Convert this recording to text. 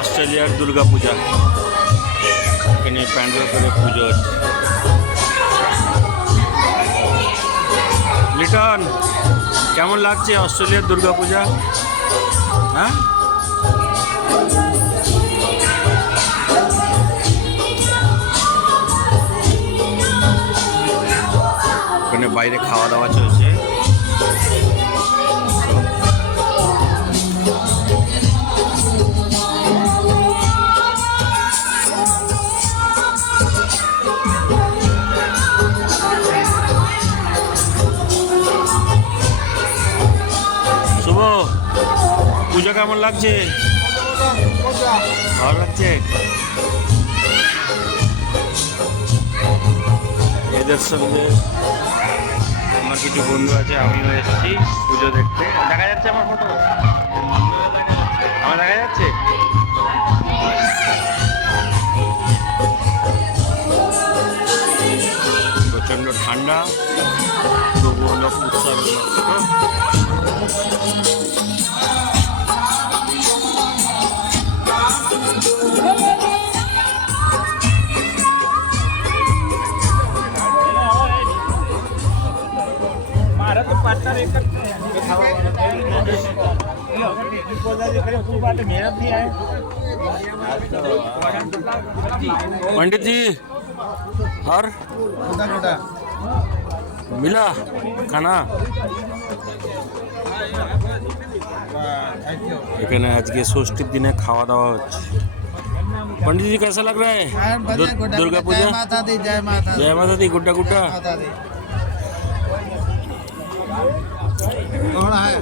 অস্ট্রেলিয়ার দুর্গা পূজা। এখানে প্যান্ডেল করে পুজো হচ্ছে। লিটন, কেমন লাগছে অস্ট্রেলিয়ার দুর্গা পূজা? হ্যাঁ, ওখানে বাইরে খাওয়া দাওয়া চলছে। শুভ, পূজা কেমন লাগছে? ভালো লাগছে। এদের সঙ্গে আমার কিছু বন্ধু আছে, আমিও এসেছি পুজো দেখতে। দেখা যাচ্ছে আমার ফটো? আমার দেখা যাচ্ছে? প্রচণ্ড ঠান্ডা, তবু হলো উৎসব। पंडित जी, और मिला खाना? এখানে আজকে ষষ্ঠীর দিনে খাওয়া দাওয়া হচ্ছে। पंडित जी, कैसा लग रहा है दुर्गा पूजा? जय माता दी, जय माता दी, जय माता दी। गुड्डा गुड्डा माता दी। कौन है?